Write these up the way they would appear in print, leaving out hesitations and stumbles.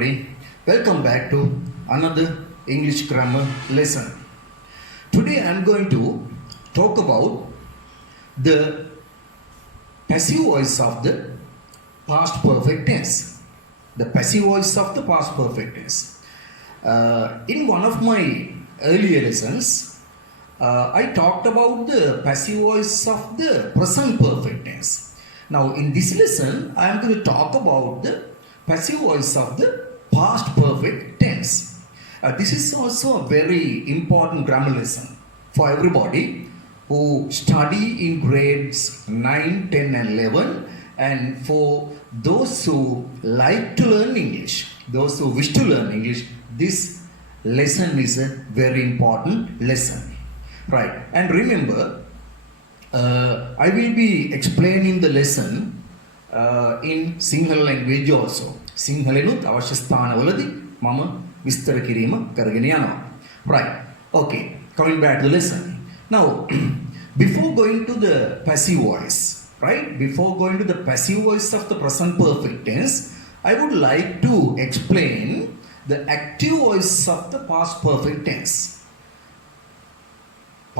everybody. Welcome back to another English grammar lesson. Today I am going to talk about the passive voice of the past perfect tense. The passive voice of the past perfect tense. In one of my earlier lessons, I talked about the passive voice of the present perfect tense. Now in this lesson, I am going to talk about the passive voice of the past perfect tense. This is also a very important grammar lesson for everybody who study in grades 9, 10 and 11, and for those who like to learn English, those who wish to learn English, this lesson is a very important lesson. Right, and remember, I will be explaining the lesson in Sinhala language also. Sinhalenuth අවශ්‍ය ස්ථානවලදී මම විස්තර කිරීම කරගෙන යනවා. Right. Okay. Coming back to the lesson. Now, before going to the passive voice, right? Before going to the passive voice of the present perfect tense, I would like to explain the active voice of the past perfect tense.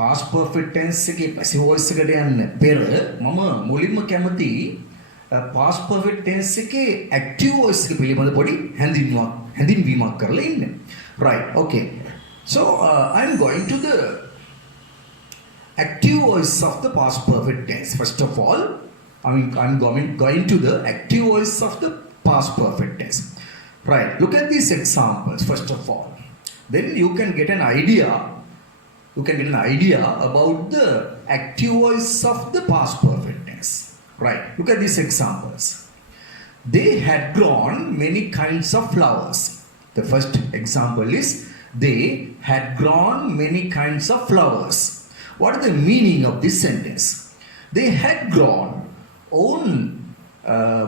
Past perfect tense එකේ passive voice එකට යන්න පෙර මම මුලින්ම කැමති past perfect tense එකේ active voice එක පිළිබඳ පොඩි හැඳින්වීමක් කරලා ඉන්න. Right, okay. So I'm going to the active voice of the past perfect tense. First of all, I'm going to the active voice of the past perfect tense. Right, look at these examples first of all. Then you can get an idea about the active voice of the past perfect tense. Right, look at these examples. They had grown many kinds of flowers. The first example is they had grown many kinds of flowers. What is the meaning of this sentence? They had grown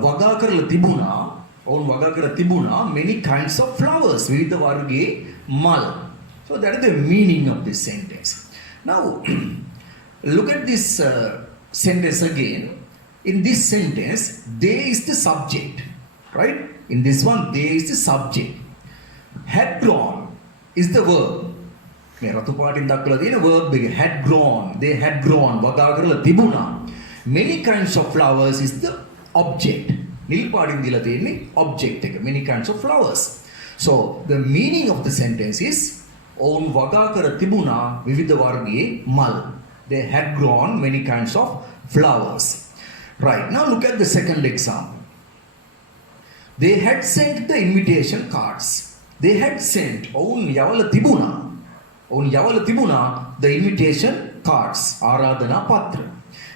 වගා කරලා තිබුණා many kinds of flowers. විවිධ වර්ගයේ මල්. So that is the meaning of this sentence. Now, look at this sentence again. In this sentence, they is the subject, right? In this one, they is the subject. Had grown is the verb. මේ රතු පාටින් දක්වලා තියෙන verb එක had grown. They had grown. වගා කරලා තිබුණා. Many kinds of flowers is the object. නිල් පාටින් දීලා තියෙන්නේ object එක. Many kinds of flowers. So the meaning of the sentence is ඔවුන් වගා කර තිබුණා විවිධ වර්ගයේ මල්. They had grown many kinds of flowers. Right, now look at the second example. They had sent the invitation cards. They had sent ඔවුන් යවලා තිබුණා the invitation cards. ආරාධනා පත්‍ර.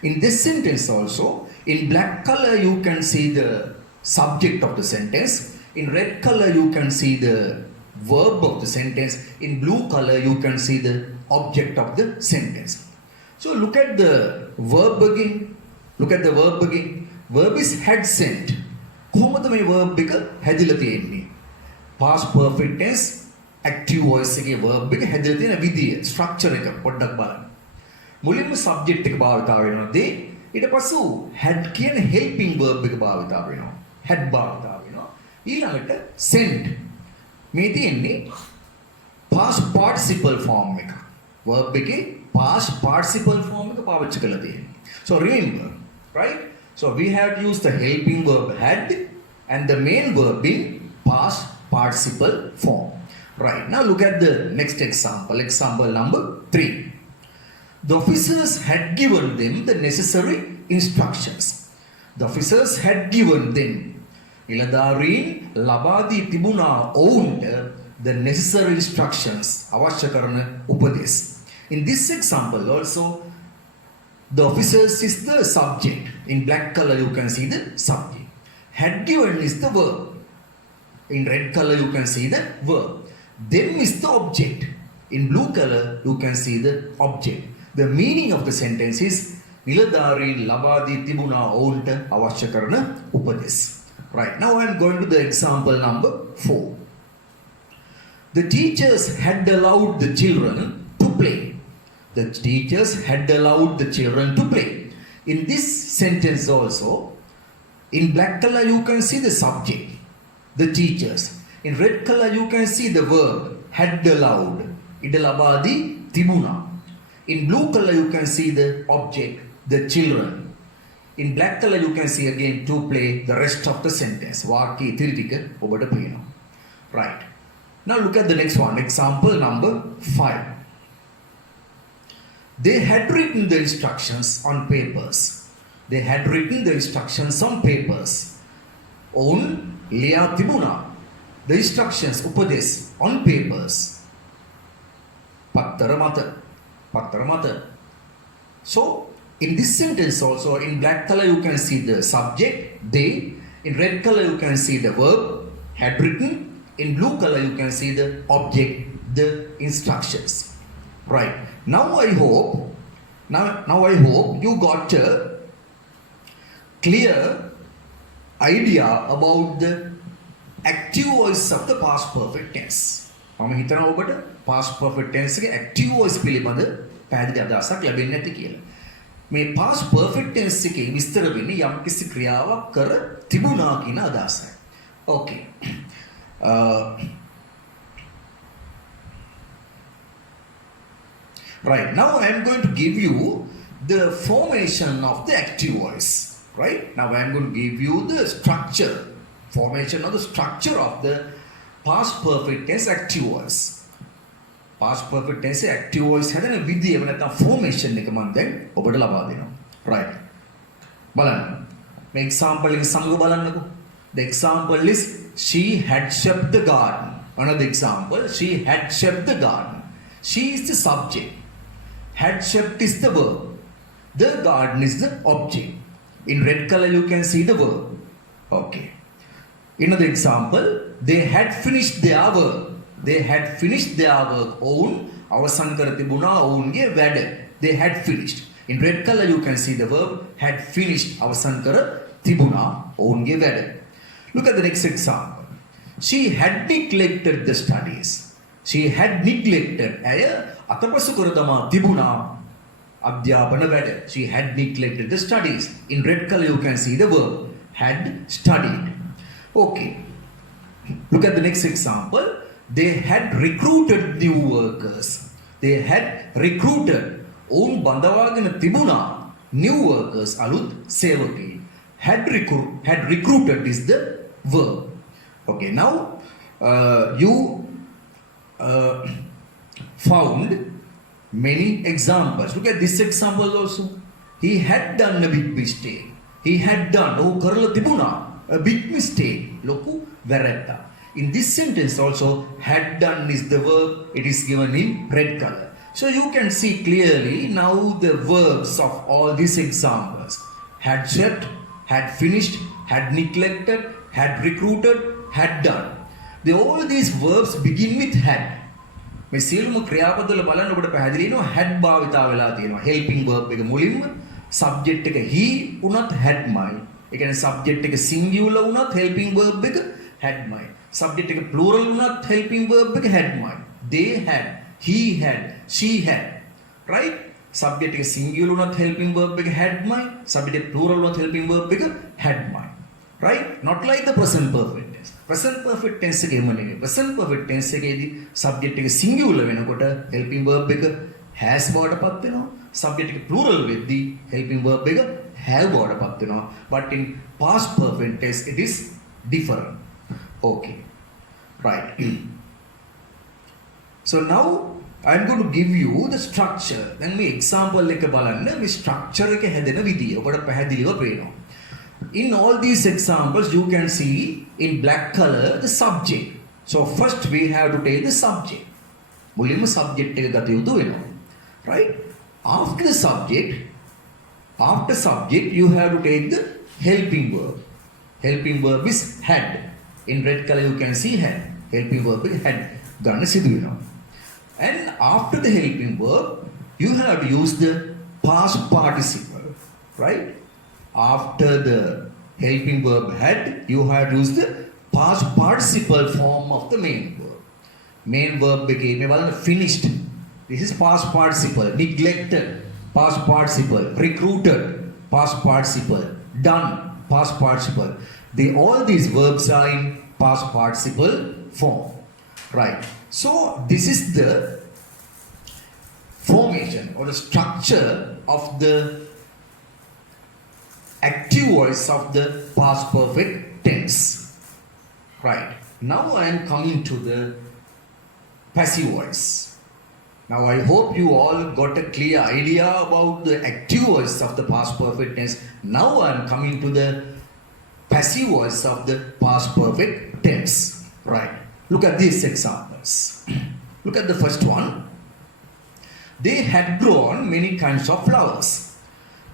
In this sentence also, in black color you can see the subject of the sentence. In red color you can see the verb of the sentence. In blue color you can see the object of the sentence. So look at the verb again. Verb is had sent. කොහොමද මේ verb එක හැදිලා තියෙන්නේ? Past perfect tense active voice එකේ verb එක හැදිලා තියෙන විදිය structure එක පොඩ්ඩක් බලන්න. මුලින්ම subject එක භාවිතා වෙනවා. they ඊට පස්සෙ had කියන helping verb එක භාවිතා වෙනවා. had භාවිතා වෙනවා. ඊළඟට sent මේ තියෙන්නේ past participle form එක. verb එකේ past participle form එක පාවිච්චි කරලා තියෙනවා. So remember, right? So we have used the helping verb had and the main verb in past participle form. Right, now look at the next example. Example number 3. The officers had given them the necessary instructions. The officers had given them නිලධාරීන් ලබා දී තිබුණා ඔවුන්ට the necessary instructions අවශ්‍ය කරන උපදෙස්. In this example also, the officers is the subject. In black color you can see the subject. Had given is the verb. In red color you can see the verb. Them is the object. In blue color you can see the object. The meaning of the sentence is නිලධාරීන් ලබා දී තිබුණා ඔවුන්ට අවශ්‍ය කරන උපදෙස්. Right, now I am going to the example number 4. The teachers had allowed the children to play. The teachers had allowed the children to play. In this sentence also, in black color you can see the subject, the teachers. In red color you can see the verb had allowed. Ida labadi tibuna. In blue color you can see the object, the children. In black color you can see again to play the rest of the sentence. Waki thiritika obata peyana. Right. Now look at the next one. Example number 5. They had written the instructions on papers. They had written the instructions on papers. On liya tibuna. The instructions, upadesh, on papers. Pattara mata. So, in this sentence also, in black color you can see the subject, they. In red color you can see the verb, had written. In blue color you can see the object, the instructions. Right. Now I hope you got a clear idea about the active voice of the past perfect tense. මම හිතනවා ඔබට past perfect tense එකේ active voice පිළිබඳ පැහැදිලි අදහසක් ලැබෙන්නේ නැති කියලා. මේ past perfect tense එකේ විස්තර වෙන්නේ යම්කිසි ක්‍රියාවක් කර තිබුණා කියන අදහසයි. Okay. Right. Now I am going to give you the formation of the active voice. Right. Now I am going to give you the structure. Formation of the structure of the past perfect tense active voice. Past perfect tense active voice හැදෙන විදිය එව නැත්නම් formation එක මම දැන් ඔබට ලබා දෙනවා. Right. බලන්න. මේ example එක සමග බලන්නකෝ. The example is she had swept the garden. Another example, she had swept the garden. She is the subject. Had swept is the verb. The garden is the object. In red color you can see the verb. Okay. Another example, they had finished their work. They had finished their work. Own avasan kara tibuna ownge වැඩ. They had finished. In red color you can see the verb had finished avasan kara tibuna ownge වැඩ. Look at the next example. She had neglected the studies. She had neglected. ඇය අතපසු කර දමා තිබුණා අධ්‍යාපන වැඩ. She had neglected the studies. In red color you can see the verb had studied. Okay. Look at the next example. They had recruited new workers. They had recruited. ඔවුන් බඳවාගෙන තිබුණා new workers අලුත් සේවකයන්. Had recruited is the verb. Okay. Now you found many examples. Look at this example also. He had done a big mistake. He had done. ඔහු කරලා තිබුණා a big mistake. ලොකු වැරැද්දක්. In this sentence also, had done is the verb. It is given in red color. So you can see clearly now the verbs of all these examples. Had swept, had finished, had neglected, had recruited, had done. All these verbs begin with had. මේ සියලුම ක්‍රියාපදවල බලන්න ඔබට පැහැදිලි වෙනවා had භාවිතා වෙලා තියෙනවා. helping verb එක මුලින්ම subject එක he උනත් had my. ඒ කියන්නේ subject එක singular උනත් helping verb එක had my. Subject එක plural උනත් helping verb එක had my. They had, he had, she had. Right? Subject එක singular උනත් helping verb එක had my. Subject එක plural උනත් helping verb එක had my. Right? Not like the present perfect tense. Present perfect tense එකේ එම නෙවෙයි. Present perfect tense එකේදී subject එක singular වෙනකොට helping verb එක has බවටපත් වෙනවා. Subject එක plural වෙද්දී helping verb එක have බවටපත් වෙනවා. But in past perfect tense it is different. Okay. Right. So now I am going to give you the structure. Then මේ example එක බලන්න මේ structure එක හැදෙන විදිය ඔබට පැහැදිලිව පේනවා. In all these examples, you can see in black color the subject. So first we have to take the subject. මුලින්ම subject එක ගත යුතු වෙනවා. Right? After subject, you have to take the helping verb. Helping verb is had. In red color you can see had. Helping verb is had. ගන්න සිදු වෙනවා. And after the helping verb, you have to use the past participle. Right? After the helping verb had, you have to use the past participle form of the main verb. Main verb became finished. This is past participle. Neglected, past participle. Recruited, past participle. Done, past participle. All these verbs are in past participle form. Right. So this is the formation or the structure of the active voice of the past perfect tense. Right. Now I am coming to the passive voice. Now I hope you all got a clear idea about the active voice of the past perfect tense. Now I am coming to the passive voice of the past perfect tense. Right. Look at these examples. Look at the first one. They had grown many kinds of flowers.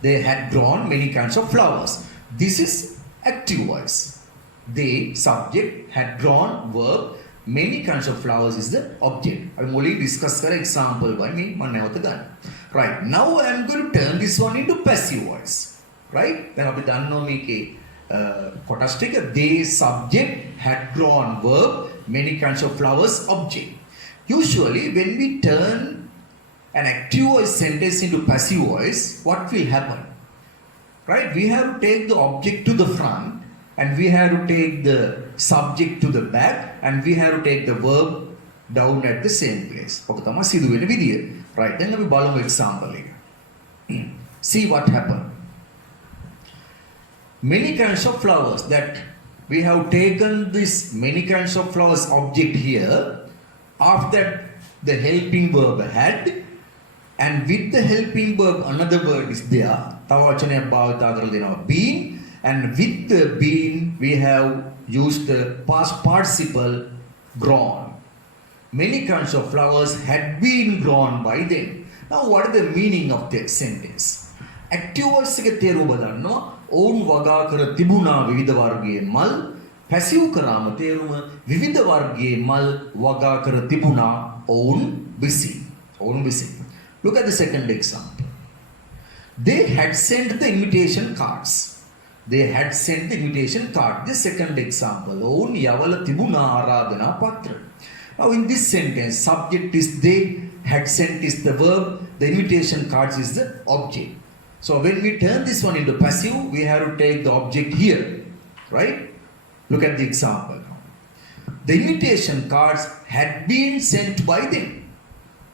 They had grown many kinds of flowers. This is active voice. They, subject, had grown, verb, many kinds of flowers is the object. I will only discuss the example by me. Right. Now I am going to turn this one into passive voice. Right. Then අපි දන්නවා මේකේ කොටස් ටික they, subject, had grown, verb, many kinds of flowers, object. Usually when we turn an active voice sentence into passive voice, what will happen? Right? We have to take the object to the front and we have to take the subject to the back and we have to take the verb down at the same place. ඔක තමයි සිදු වෙන විදිය. Right? Then අපි බලමු example එක. See what happened. Many kinds of flowers, that we have taken this many kinds of flowers object here. After that the helping verb had, and with the helping verb another word is there. තව වචනයක් භාවිත කරලා දෙනවා been, and with the been we have used the past participle grown. Many kinds of flowers had been grown by them. Now what is the meaning of the sentence? Active voice එකේ තේරුම බලනවා. ඔවුන් වගා කර තිබුණා විවිධ වර්ගයේ මල්. පැසිව් කරාම තේරුම විවිධ වර්ගයේ මල් වගා කර තිබුණා ඔවුන් විසින්. ඔවුන් විසින්. Look at the second example. They had sent the invitation cards. They had sent the invitation card. The second example. ඔවුන් යවල තිබුණා ආරාධනා පත්‍ර. Now in this sentence, subject is they, had sent is the verb, the invitation cards is the object. So when we turn this one into passive, we have to take the object here. Right? Look at the example. The invitation cards had been sent by them.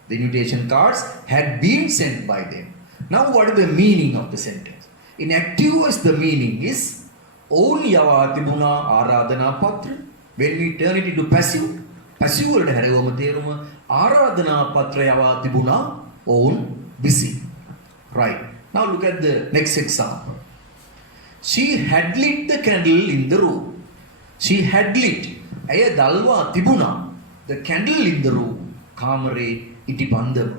The invitation cards had been sent by them. Now what is the meaning of the sentence? In active voice the meaning is ඔවුන් යවා තිබුණා ආරාධනා පත්‍ර. When we turn it into passive වලට හැරෙවම තේරුම ආරාධනා පත්‍ර යවා තිබුණා ඔවුන් විසින්. Right. Now look at the next example. She had lit the candle in the room. She had lit. ඇය දල්වා තිබුණා the candle in the room. කාමරේ ඉටිපන්දම.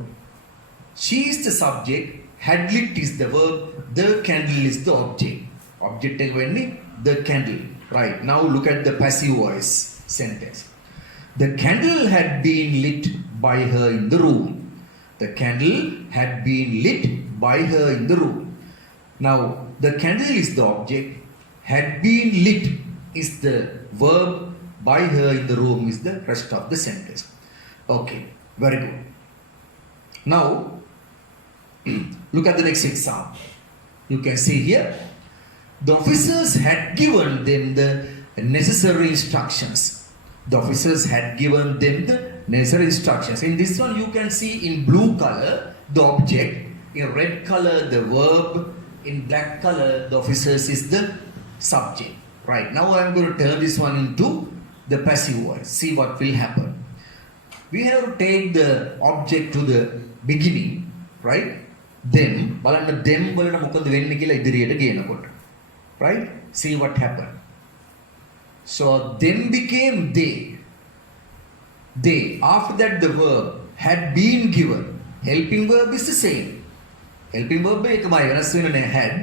She is the subject, had lit is the verb, the candle is the object. Object එක වෙන්නේ the candle. Right. Now look at the passive voice sentence. The candle had been lit by her in the room. The candle had been lit by her in the room. Now the candle is the object, had been lit is the verb, by her in the room is the rest of the sentence. Okay, very good. Now look at the next example. You can see here the officers had given them the necessary instructions. The officers had given them the necessary instructions. In this one you can see in blue color the object, in red color the verb, in black color the officers is the subject. Right. Now I am going to turn this one into the passive voice. See what will happen. We have to take the object to the beginning, right? Them බලන්න them වලට මොකද වෙන්නේ කියලා ඉදිරියට ගේනකොට. Right? See what happened. So them became they. They. After that the verb had been given. Helping verb is the same. Helping verb එකමයි වෙනස් වෙන්නේ නැහැ had.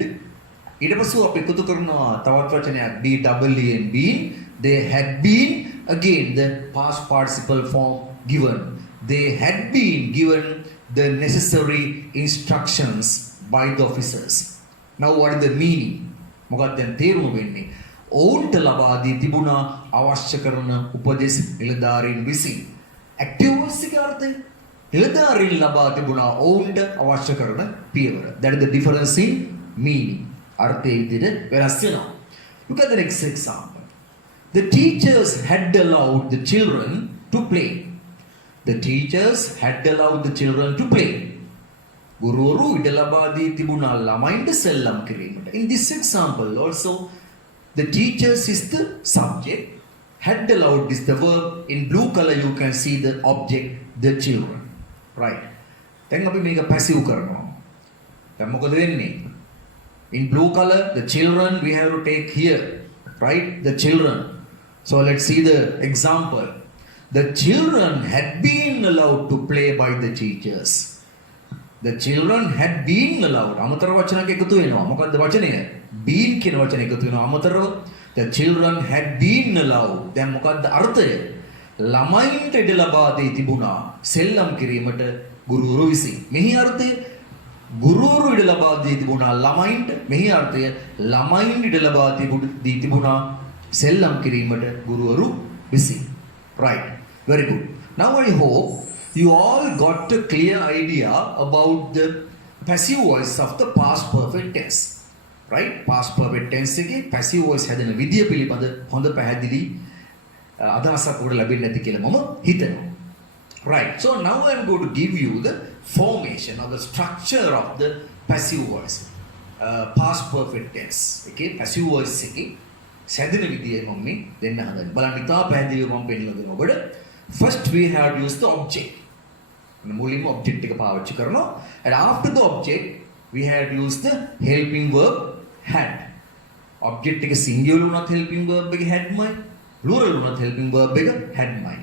ඊට පස්සෙ අපි එකතු කරනවා තවත් වචනයක් be double e and been. They had been, again the past participle form given. They had been given the necessary instructions by the officers. Now what is the meaning? මොකක්ද දැන් තේරුම වෙන්නේ? ඔවුන්ට ලබා දී තිබුණා අවශ්‍ය කරන උපදෙස් නිලධාරීන් විසින්. Active voice එකේ අර්ථය නිලධාරීන් ලබා තිබුණා ඔවුන්ට අවශ්‍ය කරන පියවර. That is the difference in meaning. අර්ථයේ විදිහට වෙනස් වෙනවා. Look at the next example. The teachers had allowed the children to play. The teachers had allowed the children to play. ගුරුවරු ඉඩ ලබා දී තිබුණා ළමයින්ට සෙල්ලම් කිරීමට. In this example also the teachers is the subject, had allowed is the verb. In blue color you can see the object, the children. Right. දැන් අපි මේක passive කරනවා. දැන් මොකද වෙන්නේ? In blue color the children we have to take here, right? The children. So let's see the example. The children had been allowed to play by the teachers. The children had been allowed. අමතර වචනයක් එකතු වෙනවා. මොකද්ද වචනය? been කියන වචනය එකතු වෙනවා අමතරව. The children had been allowed. දැන් මොකද්ද අර්ථය? ළමයින්ට ඉඩ ලබා දී තිබුණා සෙල්ලම් කිරීමට ගුරුවරු විසින්. මෙහි අර්ථය ගුරුවරු ඉඩ ලබා දී තිබුණා ළමයින්ට. මෙහි අර්ථය ළමයින්ට ඉඩ ලබා දී තිබුණා සෙල්ලම් කිරීමට ගුරුවරු විසින්. Right. Very good. Now I hope you all got a clear idea about the passive voice of the past perfect tense. Right? Past perfect tense එකේ passive voice හැදෙන විදිය පිළිබඳ හොඳ පැහැදිලි අදහසක් උඩ ලැබෙන්නේ නැති කියලා මම හිතනවා. Right. So now I am going to give you the formation or the structure of the passive voice. Past perfect tense. Okay? Passive voice එකේ සැදෙන විදිය මම මේ දෙන්න හදන්නේ. බලන්න ඉතා පැහැදිලිව මම පෙන්නලා දෙනවා ඔබට. First we have used the object. මුලින්ම object එක පාවිච්චි කරනවා. And after the object we had used the helping verb had. Object එක singular වුණත් helping verb එක hadමයි. Plural වුණත් helping verb එක hadමයි.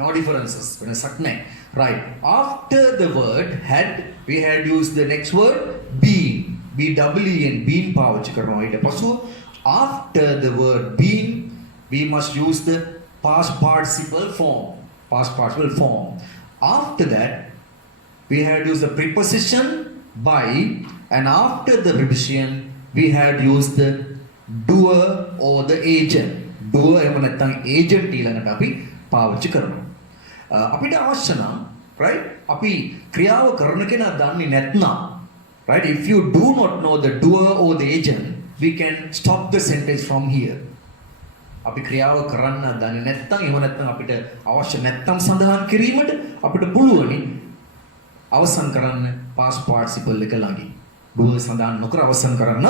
No differences. වෙනසක් නැහැ. Right. After the word had we had used the next word been. B-E-E-N been පාවිච්චි කරනවා. ඊට පසුව after the word been we must use the past participle form. Past participle form. After that we had used the preposition by, and after the preposition we had used the doer or the agent. Doer එහෙම නැත්නම් agent ඊළඟට අපි පාවිච්චි කරනවා. අපිට අවශ්‍ය නම් right අපි ක්‍රියාව කරන කෙනා දන්නේ නැත්නම් right if you do not know the doer or the agent we can stop the sentence from here. අපි ක්‍රියාව කරන්න දන්නේ නැත්නම් එහෙම නැත්නම් අපිට අවශ්‍ය නැත්නම් සඳහන් කිරීමට අපිට පුළුවනි අවසන් කරන්න past participle එක ළඟින්. doer සඳහන් නොකර අවසන් කරන්න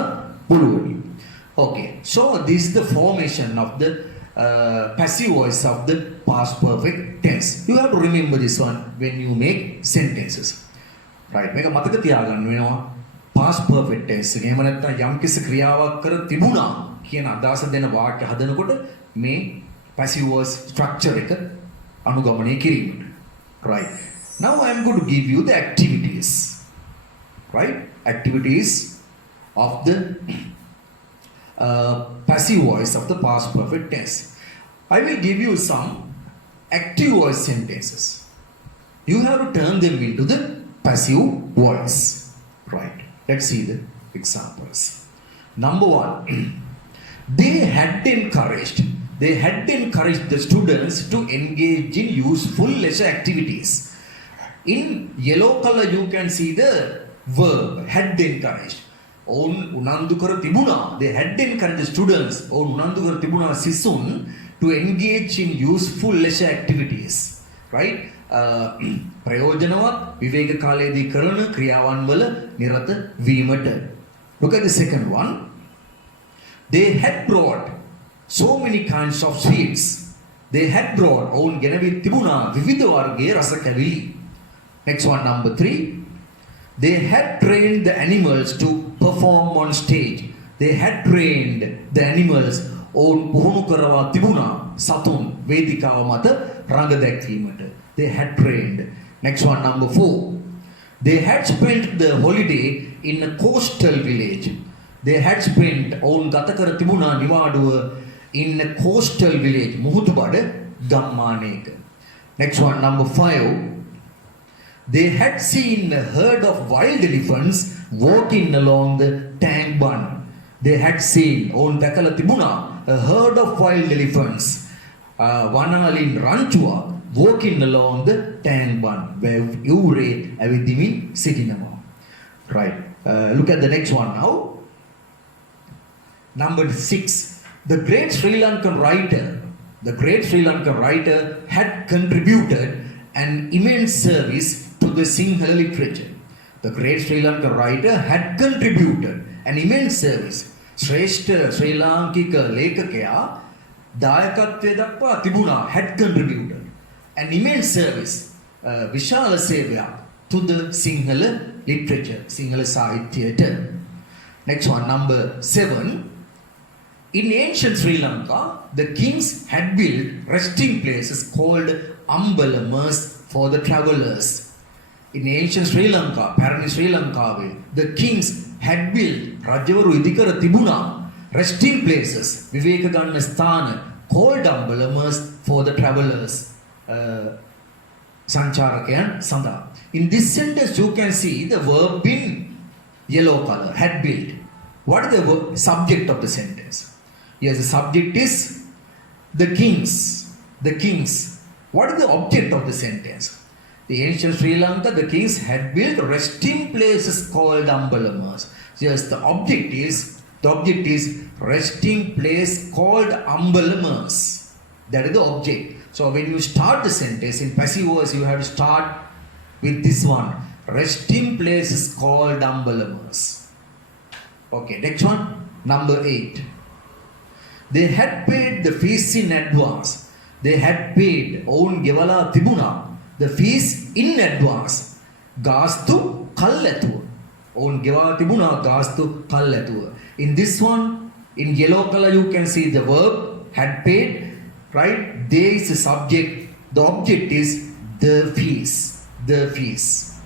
පුළුවනි. Okay, so this is the formation of the passive voice of the past perfect tense. You have to remember this one when you make sentences. Right, මේක මතක තියාගන්න වෙනවා. past perfect tense එක. එහෙම නැත්නම් යම්කිසි ක්‍රියාවක් කර තිබුණා කියන අදහස දෙන වාක්‍ය හදනකොට මේ passive voice structure එක අනුගමනය කිරීමට. Right. Now I am going to give you the activities. Right? Activities of the passive voice of the past perfect tense. I will give you some active voice sentences. You have to turn them into the passive voice. Right. Let's see the examples. Number 1. They had encouraged the students to engage in useful leisure activities. In yellow color you can see the verb had encouraged. ඔවුන් උනන්දු කර තිබුණා. They had encouraged the students. ඔවුන් උනන්දු කර තිබුණා සිසුන් to engage in useful leisure activities. Right? ප්‍රයෝජනවත් විවේක කාලයේදී කරන ක්‍රියාවන් වල නිරත වීමට. Look at the second one. They had brought so many kinds of sweets. They had brought ඔවුන් ගෙනවී තිබුණා විවිධ වර්ගයේ රස කැවිලි. Next one, number 3. They had trained the animals to perform on stage. They had trained the animals ඔවුන් පුහුණු කරවා තිබුණා සතුන් වේදිකාව මත රඟ දැක්වීමට. They had trained. Next one, number 4. They had spent the holiday in a coastal village. They had spent ඔවුන් ගත කර තිබුණා නිවාඩුව in a coastal village මුහුදුබඩ ගම්මානයක. Next one, number 5. They had seen a herd of wild elephants walking along the tank bund. They had seen ඔවුන් දැකලා තිබුණා a herd of wild elephants වනාලින් රංචුවක් walking along the tank bund where යූරේ ඇවිදිමින් සිටිනවා. Right. Look at the next one now. Number 6. The great Sri Lankan writer had contributed an immense service to the Sinhala literature. The great Sri Lankan writer had contributed an immense service. ශ්‍රේෂ්ඨ ශ්‍රී ලාංකික ලේඛකයා දායකත්වය දක්වා තිබුණා, had contributed an immense service, විශාල සේවයක් to the Sinhala literature, Sinhala සාහිත්‍යයට. Next one, number 7. In ancient Sri Lanka, the kings had built resting places called ambalamas for the travelers. In ancient Sri Lanka, පැරණි ශ්‍රී ලංකාවේ, the kings had built, රජවරු ඉදිකර තිබුණා, resting places, විවේක ගන්න ස්ථාන, called ambalamas for the travelers, සංචාරකයන් සඳහා. In this sentence you can see the verb in yellow color, had built. What is the subject of the sentence? Yes, the subject is the kings. The kings. What is the object of the sentence? The ancient Sri Lanka, the kings had built resting places called ambalamas. Yes, the object is resting place called ambalamas. That is the object. So when you start the sentence in passive voice, you have to start with this one. Resting places called ambalamas. Okay, next one, number 8. They had paid the fees in advance. They had paid, own gevala tibuna, the fees in advance. Gastu kallatuwa. Own gevala tibuna, gastu kallatuwa. In this one, in yellow color you can see the verb had paid, right? There is the subject, the object is the fees. The fees.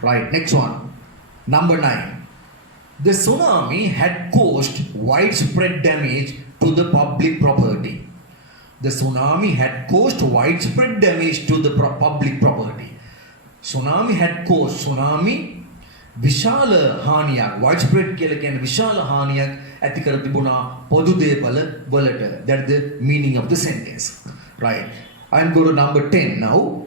Right, next one, number 9. The tsunami had caused widespread damage to the public property. The tsunami had caused widespread damage to the public property. Tsunami had caused, tsunami විශාල හානියක්, widespread කියලා කියන්නේ විශාල හානියක් ඇති කර තිබුණා පොදු දේපල වලට. That is the meaning of the sentence. Right. I am going to number 10 now.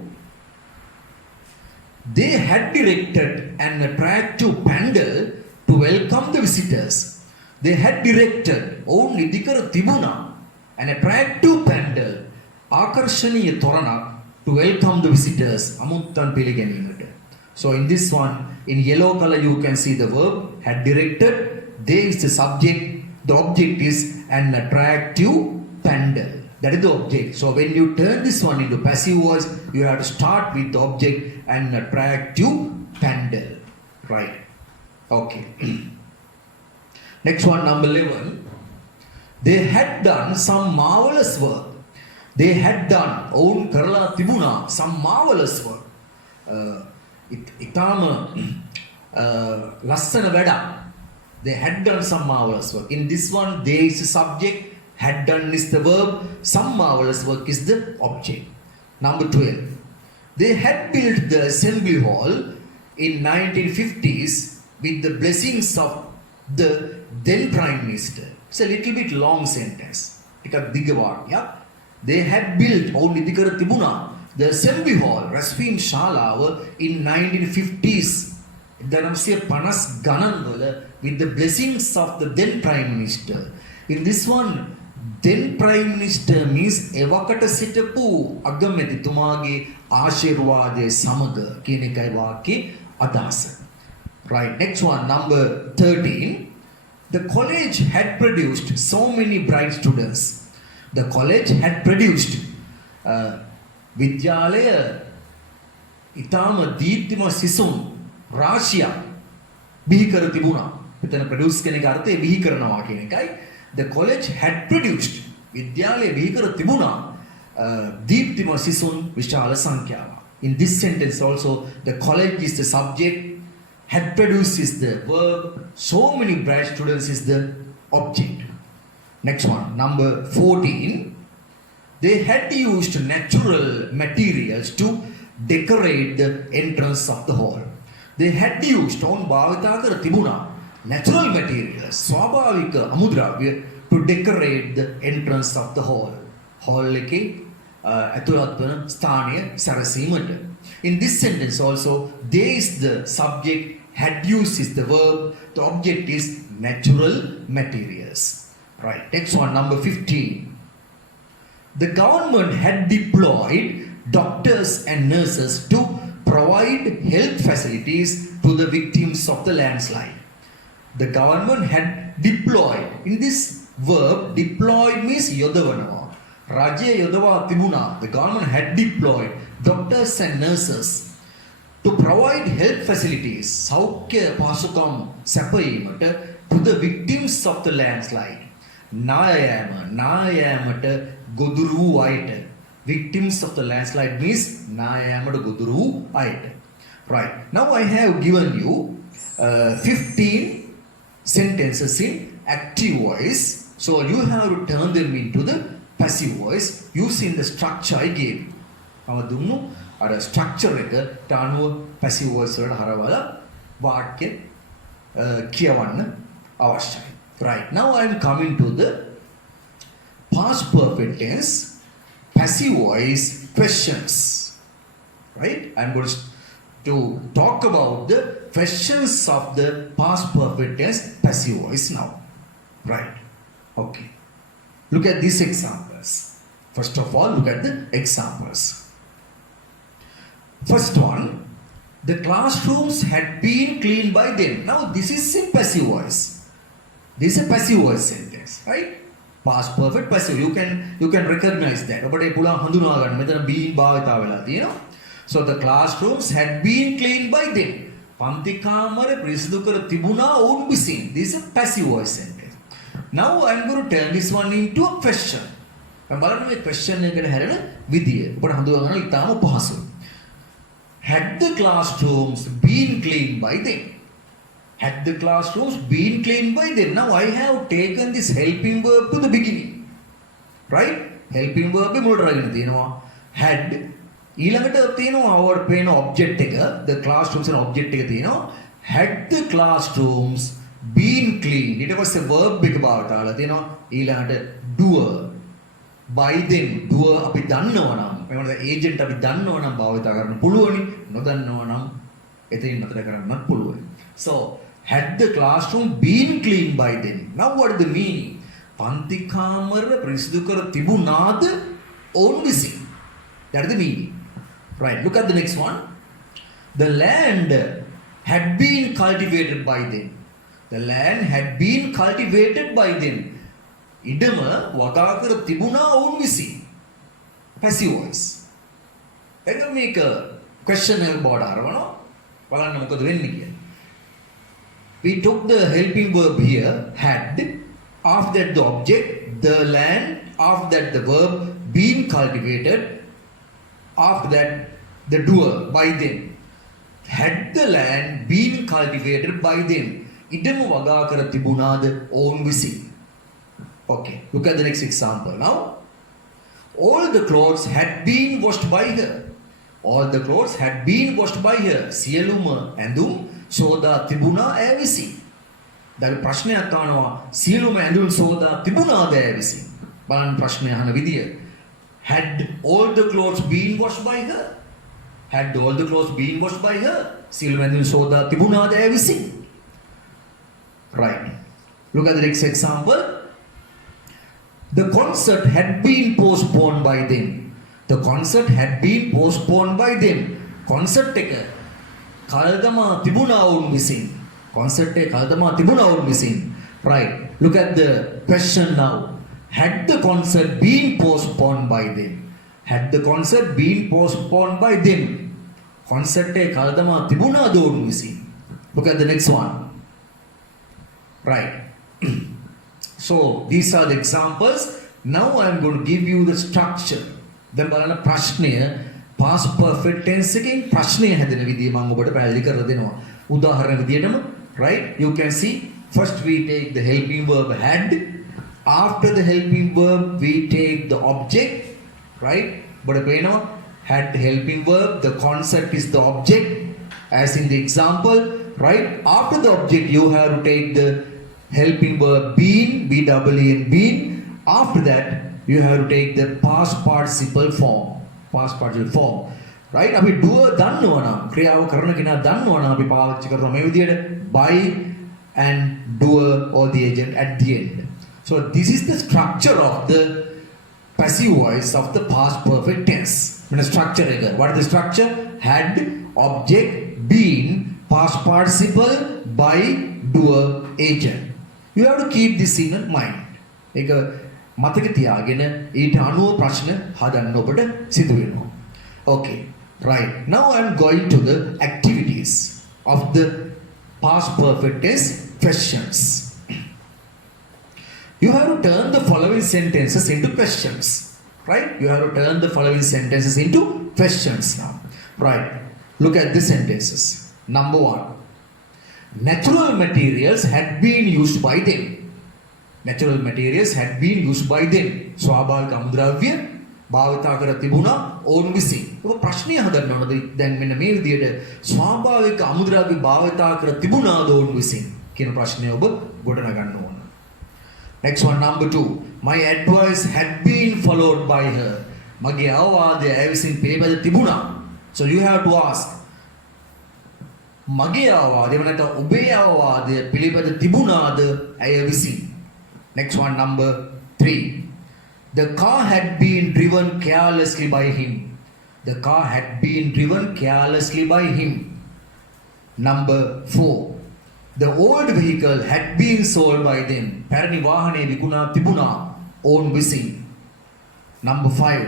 They had directed an attractive pandal to welcome the visitors. They had directed, own ඉදිකර තිබුණා, an attractive pandal, ආකර්ෂණීය තොරණක්, to welcome the visitors, අමුත්තන් පිළිගැනීමට. So in this one, in yellow color you can see the verb had directed, there is the subject, the object is an attractive pandal. That is the object. So when you turn this one into passive voice, you have to start with the object, an attractive pandal. Right. Okay. Next one, number 11. They had done some marvelous work. They had done, own karala tibuna, some marvelous work. ඉතාම ලස්සන වැඩක්. They had done some marvelous work. In this one, there is a subject, had done is the verb, some marvelous work is the object. Number 12. They had built the assembly hall in 1950s with the blessings of the then Prime Minister. It's a little bit long sentence. ටිකක් දිග වාක්‍යයක්. They had built, own ඉදිකර තිබුණා, the assembly hall, රැස්වීම් ශාලාව in 1950s, 1950 ගණන්වල, with the blessings of the then Prime Minister. In this one, then Prime Minister means එවකට සිටපු අගමැතිතුමාගේ ආශිර්වාදය සමග කියන එකයි වාක්‍යයේ අදහස. Right, next one, number 13. The college had produced so many bright students. The college had produced විද්‍යාලය ඉතාම දීප්තිමත් සිසුන් රාශියක් බිහි කර තිබුණා. එතන produce කියන එක අර්ථය බිහි කරනවා කියන එකයි. The college had produced, විද්‍යාලය බිහි කර තිබුණා දීප්තිමත් සිසුන් විශාල සංඛ්‍යාවක්. In this sentence also, the college is the subject, had produced is the verb, so many bright students is the object. Next one, number 14. They had used natural materials to decorate the entrance of the hall. They had used, on භාවිතා කර තිබුණා, natural materials, ස්වාභාවික අමුද්‍රව්‍ය, to decorate the entrance of the hall. Hall එකේ ඇතුළත් වන ස්ථානය සැරසීමට. In this sentence also, there is the subject, had used is the verb, the object is natural materials. Right. Next one, number 15. The government had deployed doctors and nurses to provide health facilities to the victims of the landslide. The government had deployed. In this verb, deployed means yodavanawa. Rajya yodava tibuna. The government had deployed doctors and nurses to provide health facilities, saukya pasukam sapayimata, to the victims of the landslide. නායෑමට ගොදුරු අයට. Victims of the landslide means නායෑමට ගොදුරු අයට. Right. Now I have given you 15 sentences in active voice. So you have to turn them into the passive voice using the structure I gave you. අව දුන්නු අර structure එකට අනුව passive voice වලට හරවලා වාක්‍ය කියවන්න අවශ්‍යයි. Right. Now I am coming to the past perfect tense, passive voice questions. Right. I am going to talk about the questions of the past perfect tense, passive voice now. Right. Okay. Look at these examples. First of all, look at the examples. First one, the classrooms had been cleaned by them. Now this is in passive voice. This is a passive voice sentence, right? Past perfect passive. You can recognize that. ඔබට ඒ පුළුවන් හඳුනා ගන්න. මෙතන been භාවිතා වෙලා තියෙනවා. So the classrooms had been cleaned by them. පන්ති කාමර පිරිසිදු කර තිබුණා ඔවුන් විසින්. This is a passive voice sentence. Now I'm going to turn this one into a question. මම බලන්න මේ question එකට හැරෙන විදිය. ඔබට හඳුනා ගන්න ඉතාම පහසුයි. Had the classrooms been cleaned by them? Had the classrooms been cleaned by them? Now I have taken this helping verb to the beginning. Right? Helping verb මුලට රගෙන තියෙනවා. Had ඊළඟට තියෙනවා our පේන object එක, the classrooms and object එක තියෙනවා. Had the classrooms been cleaned? ඊට පස්සේ verb එක බාරලා තියෙනවා. ඊළඟට doer by them. doer අපි දන්නවා නම් මේකට agent අපි දන්නවා නම් භාවිත කරන්න පුළුවනි. නොදන්නවා නම් එතනින් නතර කරන්නත් පුළුවනි. So had the classroom been cleaned by them? Now what is the meaning? පන්ති කාමර පිරිසිදු කර තිබුණාද ඔවුන් විසින්? That is the meaning. Right. Look at the next one. The land had been cultivated by them. The land had been cultivated by them. ඉඩම වගා කර තිබුණා ඔවුන් විසින්. Passive voice. එතකොට මේක question එක බෝඩ හරවනවා. බලන්න මොකද වෙන්නේ කියලා. We took the helping verb here, had, after that the object, the land, after that the verb, being cultivated, after that the doer, by them. Had the land been cultivated by them? ඉඩම වගා කර තිබුණාද ඔවුන් විසින්? Okay, look at the next example now. All the clothes had been washed by her. All the clothes had been washed by her. සියලුම ඇඳුම් සෝදා තිබුණා ඇය විසින්. දැන් ප්‍රශ්නයක් අහනවා සියලුම ඇඳුම් සෝදා තිබුණාද ඇය විසින්? බලන්න ප්‍රශ්නය අහන විදිය. Had all the clothes been washed by her? Had all the clothes been washed by her? සියලුම ඇඳුම් සෝදා තිබුණාද ඇය විසින්? Right. Look at the next example. The concert had been postponed by them. The concert had been postponed by them. Concert එක කල්දමා තිබුණා වුන් විසින්. Concert එක කල්දමා තිබුණා වුන් විසින්. Right. Look at the question now. Had the concert been postponed by them? Had the concert been postponed by them? Concert එක කල්දමා තිබුණාද වුන් විසින්. Look at the next one. Right. So these are the examples. Now I am going to give you the structure. දැන් බලන්න ප්‍රශ්නය past perfect tense එකෙන් ප්‍රශ්නය හැදෙන විදිය මම ඔබට පැහැදිලි කරලා දෙනවා. උදාහරණ විදියටම right, you can see first we take the helping verb had. After the helping verb we take the object, right? ඔබට පේනවා had the helping verb, the concept is the object as in the example, right? After the object you have to take the helping verb been, B-E-E-N, been. After that you have to take the past participle form. Past participle form. Right? අපි doer දන්නවා නම් ක්‍රියාව කරන කෙනා දන්නවා නම් අපි පාවිච්චි කරනවා මේ විදිහට by and doer or the agent at the end. So So this is the structure of the passive voice of the past perfect tense. Mean structure again. What is the structure? Had, object, been, past participle, by, doer, agent. You have to keep this in mind. ඒක මතක තියාගෙන ඊට අනුව ප්‍රශ්න හදන්න ඔබට සිදු වෙනවා. Okay. Right. Now I am going to the activities of the past perfect tense questions. You have to turn the following sentences into questions. Right? You have to turn the following sentences into questions now. Right. Look at the sentences. Number 1. Natural materials had been used by them. Natural materials had been used by them. ස්වාභාවික අමුද්‍රව්‍ය භාවිතා කර තිබුණා ඔවුන් විසින්. ඔබ ප්‍රශ්නය හදන්න ඕනද දැන් මෙන්න මේ විදිහට ස්වාභාවික අමුද්‍රව්‍ය භාවිතා කර තිබුණාද ඔවුන් විසින් කියන ප්‍රශ්නය ඔබ ගොඩනගන්න ඕන. Next one, number 2. My advice had been followed by her. මගේ අවවාදය ඇය විසින් පිළිපැද තිබුණා. So you have to ask. මගේ අවවාදය නැත්නම් ඔබේ අවවාදය පිළිපැද තිබුණාද ඇය විසින්? Next one, number 3. The car had been driven carelessly by him. The car had been driven carelessly by him. Number 4. The old vehicle had been sold by them. පැරණි වාහනේ විකුණා තිබුණා ඔවුන් විසින්. Number 5.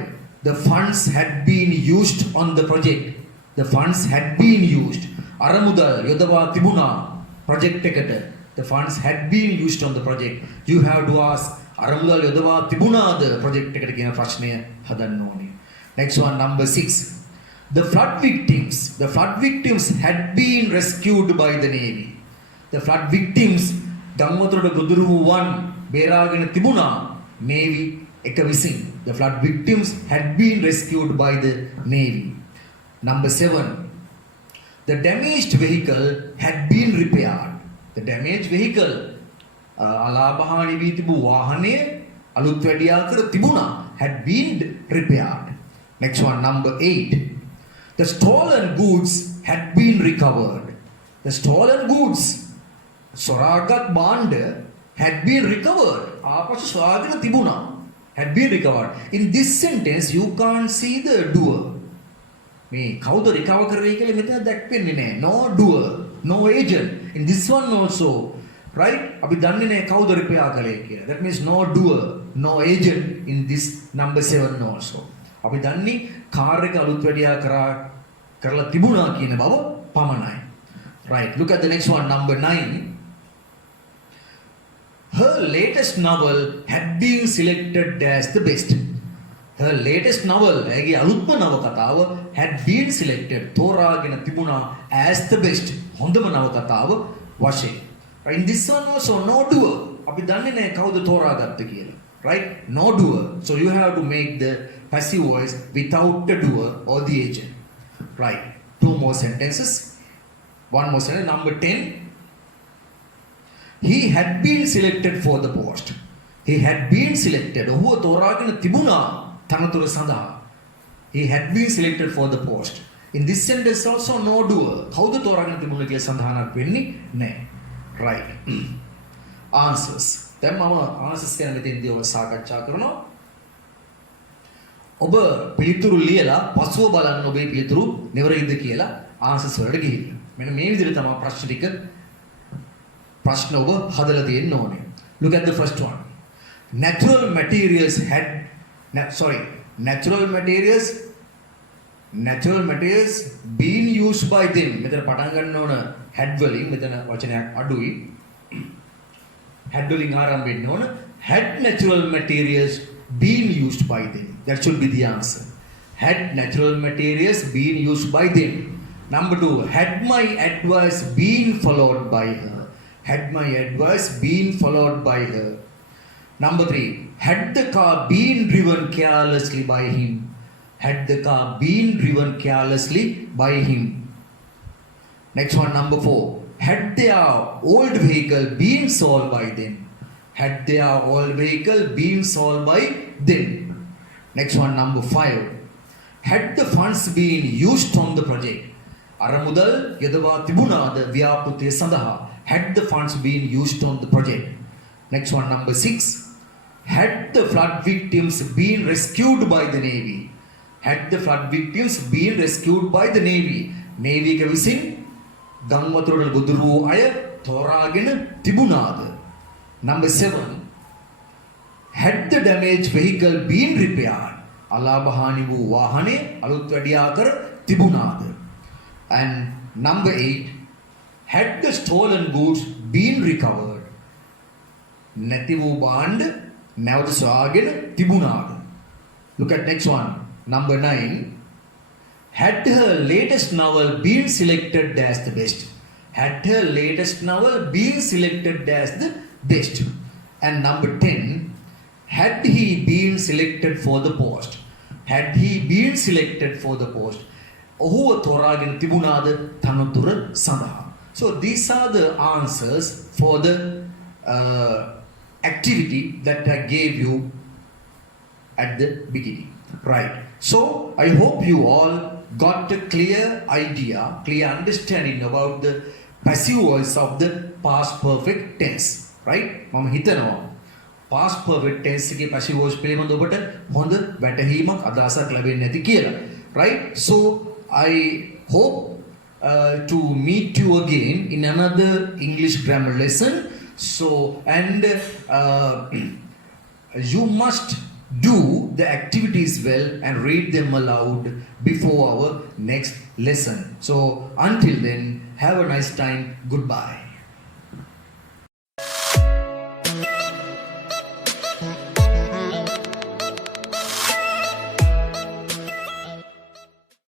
The funds had been used on the project. The funds had been used. අරමුදල් යොදවා තිබුණා project එකට. The funds had been used on the project. You have to ask අරමුදල් යොදවා තිබුණාද project එකට කියන ප්‍රශ්නය හදන්න ඕනේ. Next one, number 6. The flood victims had been rescued by the Navy. The flood victims ගංවතුරට ගොදුරු වූවන් බේරාගෙන තිබුණා Navy එක විසින්. The flood victims had been rescued by the Navy. Number 7. The damaged vehicle had been repaired. The damaged vehicle අලාභහානි වී තිබූ වාහනය අලුත් වැඩියා කර තිබුණා had been repaired. Next one, number 8. The stolen goods had been recovered. The stolen goods සොරාගත් භාණ්ඩ had been recovered. ආපසු සොයාගෙන තිබුණා. Had been recovered. In this sentence you can't see the doer. මේ කවුද recover කරේ කියලා මෙතන දැක්වෙන්නේ නැහැ. No doer, no agent. In this one also, right? අපි දන්නේ නැහැ කවුද repair කළේ කියලා. That means no doer, no agent in this number 7 also. අපි දන්නේ කාර් එක අලුත් වැඩියා කරලා තිබුණා කියන බව පමණයි. Right. Look at the next one, number 9. Her latest novel had been selected as the best. Her latest novel, ඇගේ අලුත්ම නවකතාව had been selected, තෝරාගෙන තිබුණා as the best, හොඳම නවකතාව වශයෙන්. Right? In this one also no doer. අපි දන්නේ නැහැ කවුද තෝරාගත්තේ කියලා. Right? No doer. So you have to make the passive voice without the doer or the agent. Right? 2 more sentences. One more sentence. Number 10. He had been selected for the post. He had been selected. ඔහුව තෝරාගෙන තිබුණා තනතුර සඳහා. He had been selected for the post. In this sentence also no doer. කවුද තෝරාගෙන තිබුණා කියලා සඳහනක් වෙන්නේ නැහැ. Right. Answers. දැන් මම answers ගැන මෙතෙන්දී ඔබ සාකච්ඡා කරනවා. ඔබ පිළිතුරු ලියලා පසුව බලන්න ඔබේ පිළිතුරු නිවැරදිද කියලා answers වලට ගිහිල්ලා. මෙන්න මේ විදිහට තමයි ප්‍රශ්න ටික ප්‍රශ්න ඔබ හදලා තියෙන්න ඕනේ. Look at the first one. Natural materials being used by them. මෙතන පටන් ගන්න ඕන had වලින් මෙතන වචනයක් අඩුයි. had වලින් ආරම්භ වෙන්න ඕන. Had natural materials been used by them. That should be the answer. Had natural materials been used by them. Number 2. Had my advice been followed by her. Had my advice been followed by her. Number 3. Had the car been driven carelessly by him. Had the car been driven carelessly by him. Next one, number 4. Had their old vehicle been sold by them. Had their old vehicle been sold by them. Next one, number 5. Had the funds been used on the project. අරමුදල් යොදවා තිබුණාද ව්‍යාපෘතිය සඳහා. Had the funds been used on the project. Next one, number 6. Had the flood victims been rescued by the Navy? Had the flood victims been rescued by the Navy? Navy එක විසින් ගම් වතුර වල ගොදුරු වූ අය තෝරාගෙන තිබුණාද? Number 7. Had the damaged vehicle been repaired? අලාභහානි වූ වාහනේ අලුත් වැඩියා කර තිබුණාද? And number 8. Had the stolen goods been recovered? නැති වූ භාණ්ඩ නැවත සොයාගෙන තිබුණාද? Look at next one. Number 9. Had her latest novel been selected as the best? Had her latest novel been selected as the best? And number 10. Had he been selected for the post? Had he been selected for the post? ඔහුව තෝරාගෙන තිබුණාද තනතුර සඳහා? So these are the answers for the activity that I gave you at the beginning. Right. So I hope you all got a clear idea, clear understanding about the passive voice of the past perfect tense. Right? මම හිතනවා past perfect tense එකේ passive voice පිළිබඳ ඔබට හොඳ වැටහීමක් අදහසක් ලැබෙන්නේ නැති කියලා. Right? So I hope to meet you again in another English grammar lesson. So and you must do the activities well and read them aloud before our next lesson. So until then, have a nice time. Goodbye.